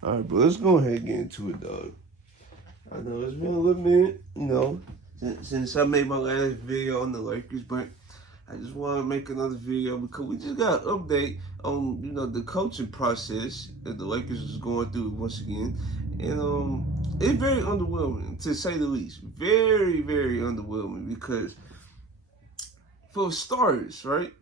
All right, but let's go ahead and get into it, dog. I know it's been a little minute, since I made my last video on the Lakers, but I just want to make another video because we just got an update on, the coaching process that the Lakers is going through once again. And it's very underwhelming, to say the least. Very, very underwhelming because, for starters, right?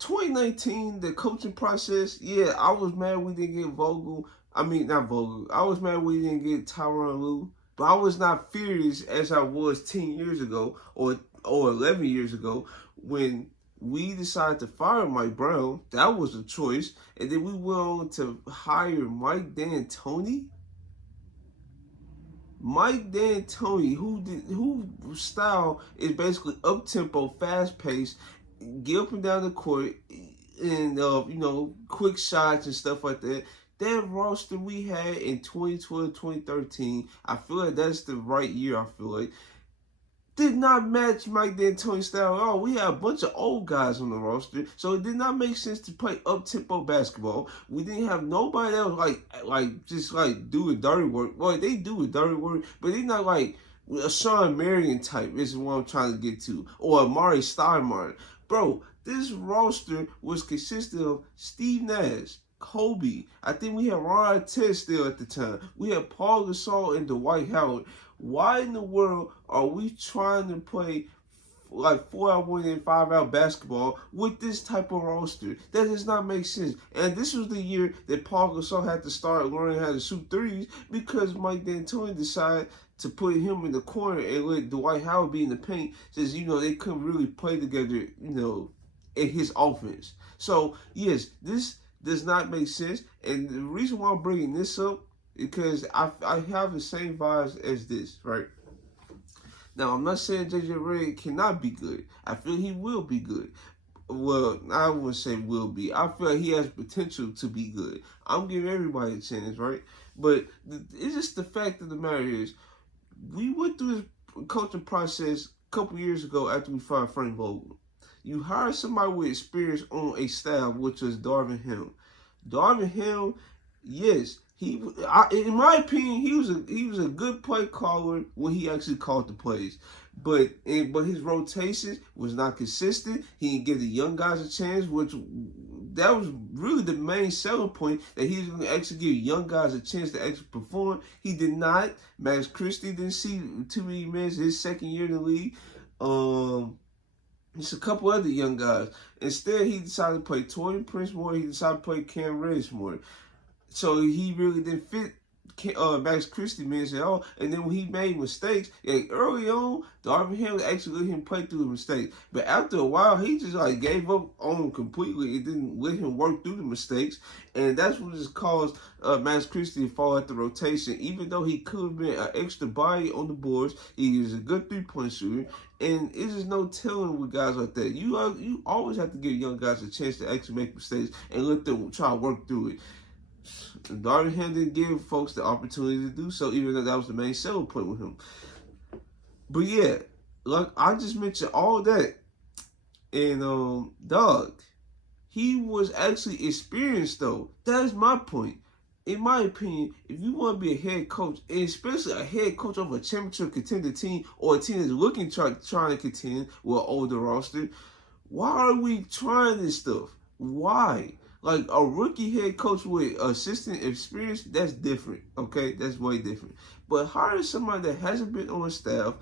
2019, the coaching process, yeah, I was mad we didn't get Vogel. I mean, not Vogel. I was mad we didn't get Tyronn Lue. But I was not furious as I was 10 years ago or 11 years ago when we decided to fire Mike Brown. That was a choice. And then we went on to hire Mike D'Antoni. Mike D'Antoni, whose style is basically up tempo, fast paced, get up and down the court, and quick shots and stuff like that. That roster we had in 2012, 2013, I feel like that's the right year. I feel like did not match Mike D'Antoni's style at all. We had a bunch of old guys on the roster, so it did not make sense to play up tempo basketball. We didn't have nobody else just do the dirty work. Well, they do the dirty work, but they not like a Sean Marion type. Is what I'm trying to get to, or Amari Stoudemire. Bro, this roster was consisted of Steve Nash, Kobe. I think we had Ron Artest still at the time. We had Paul Gasol and Dwight Howard. Why in the world are we trying to play like 4-out winning, 5-out basketball with this type of roster? That does not make sense. And this was the year that Paul Gasol had to start learning how to shoot threes because Mike D'Antoni decided to put him in the corner and let Dwight Howard be in the paint, since they couldn't really play together, in his offense. So yes, this does not make sense. And the reason why I'm bringing this up because I have the same vibes as this, right? Now, I'm not saying JJ Redick cannot be good. I feel he will be good. Well, I wouldn't say will be. I feel he has potential to be good. I'm giving everybody a chance, right? But it's just the fact of the matter is, we went through this coaching process a couple years ago after we fired Frank Vogel. You hired somebody with experience on a staff, which was Darvin Ham. Darvin Ham, yes, in my opinion, he was a good play caller when he actually called the plays, but his rotations was not consistent. He didn't give the young guys a chance, which that was really the main selling point, that he was going to actually give young guys a chance to actually perform. He did not. Max Christie didn't see too many minutes his second year in the league. Just a couple other young guys. Instead, he decided to play Taurean Prince more. He decided to play Cam Reddish more. So he really didn't fit Max Christie minutes at all. And then when he made mistakes, early on, Darvin Ham actually let him play through the mistakes. But after a while, he just gave up on him completely. It didn't let him work through the mistakes. And that's what just caused Max Christie to fall out the rotation. Even though he could have been an extra body on the boards, he is a good three-point shooter. And it's just no telling with guys like that. You always have to give young guys a chance to actually make mistakes and let them try to work through it. Darvin Ham didn't give folks the opportunity to do so, even though that was the main selling point with him. But yeah, like I just mentioned all that, and dog, he was actually experienced though. That is my point. In my opinion, if you want to be a head coach, and especially a head coach of a championship contender team or a team that's looking trying to contend with an older roster, why are we trying this stuff? Why? Like a rookie head coach with assistant experience, that's different. Okay, that's way different. But hiring somebody that hasn't been on staff,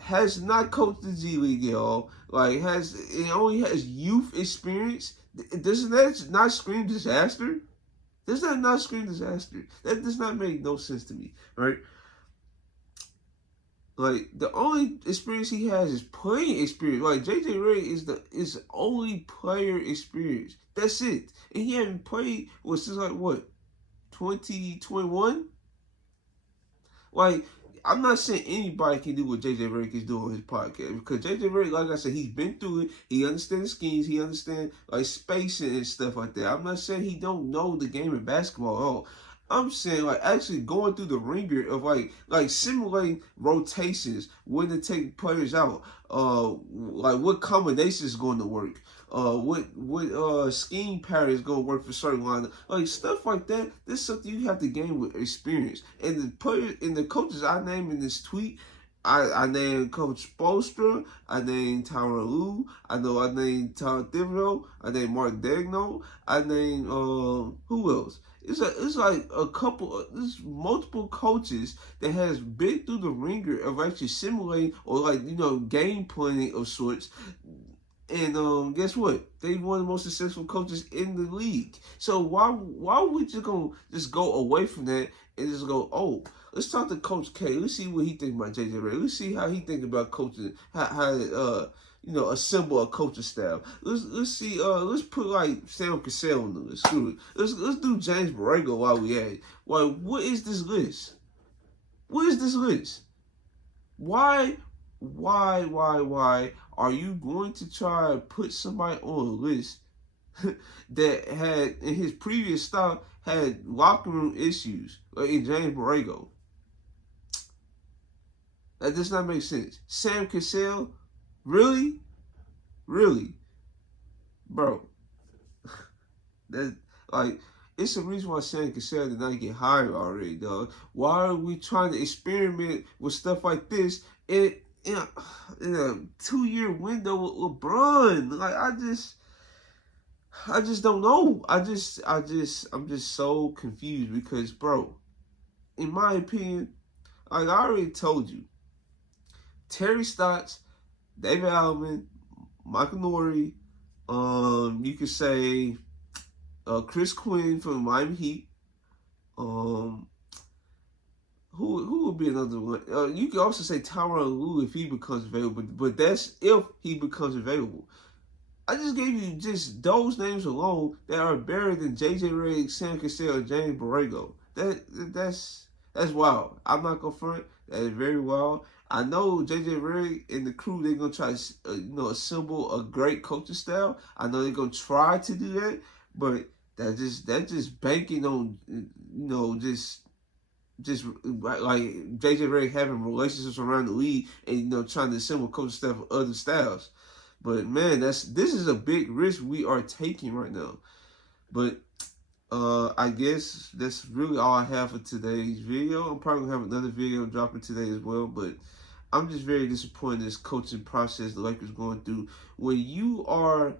has not coached the G League at all, it only has youth experience, doesn't that not scream disaster? Does that not scream disaster? That does not make no sense to me, right? Like the only experience he has is playing experience. Like JJ Redick is the only player experience. That's it. And he hasn't played since 2021? Like, I'm not saying anybody can do what JJ Redick is doing on his podcast, because JJ Redick, like I said, he's been through it. He understands schemes. He understands spacing and stuff like that. I'm not saying he don't know the game of basketball at all. I'm saying actually going through the ringer of simulating rotations, when to take players out, what combination is going to work, what scheme pattern is gonna work for certain lineup, like stuff like that. This is something you have to gain with experience. And the players and the coaches I named in this tweet, I named Coach Spoelstra, I named Tyronn Lue, I named Todd Thibodeau, I named Mark Daigneault, I named who else? It's like a couple. There's multiple coaches that has been through the ringer of actually simulating or like game planning of sorts. And guess what? They one of the most successful coaches in the league. So why we just gonna just go away from that and just go, oh, let's talk to Coach K. Let's see what he think about JJ Redick. Let's see how he think about coaching, how assemble a coaching staff. Let's see. Let's put like Sam Cassell on the list. Screw it. Let's do James Borrego while we at it. Why? What is this list? What is this list? Why are you going to try to put somebody on a list that had, in his previous stop, had locker room issues, like in James Borrego? That does not make sense. Sam Cassell? Really? Really? Bro. That, like, it's the reason why Sam Cassell did not get hired already, dog. Why are we trying to experiment with stuff like this in a 2-year window with LeBron? Like, I just don't know. I'm just so confused because, bro, in my opinion, like I already told you, Terry Stotts, David Adelman, Michael Norrie, you could say Chris Quinn from Miami Heat. Who would be another one? You could also say Tyronn Lue if he becomes available, but that's if he becomes available. I just gave you just those names alone that are better than JJ Redick, Sam Cassell, and James Borrego. That's wild. I'm not gonna front. That is very wild. I know JJ Redick and the crew, they're gonna try to assemble a great coaching style. I know they're gonna try to do that, but that's just banking on just like JJ Redick having relationships around the league and trying to assemble coaching staff of other styles. But man, this is a big risk we are taking right now. But I guess that's really all I have for today's video. I'm probably gonna have another video dropping today as well, but I'm just very disappointed in this coaching process the Lakers going through. When you are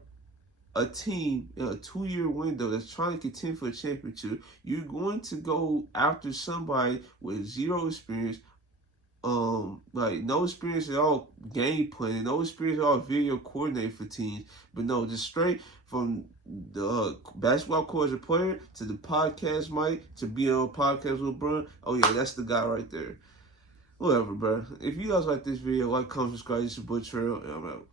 a team in a 2-year window that's trying to contend for a championship, you're going to go after somebody with zero experience, like no experience at all game planning, no experience at all video coordinating for teams, but no, just straight from the basketball coach and player to the podcast mic to be on a podcast with LeBron. Oh yeah, that's the guy right there. Whatever, bro. If you guys like this video, like, comment, subscribe. It's your boy Trail, and I'm out.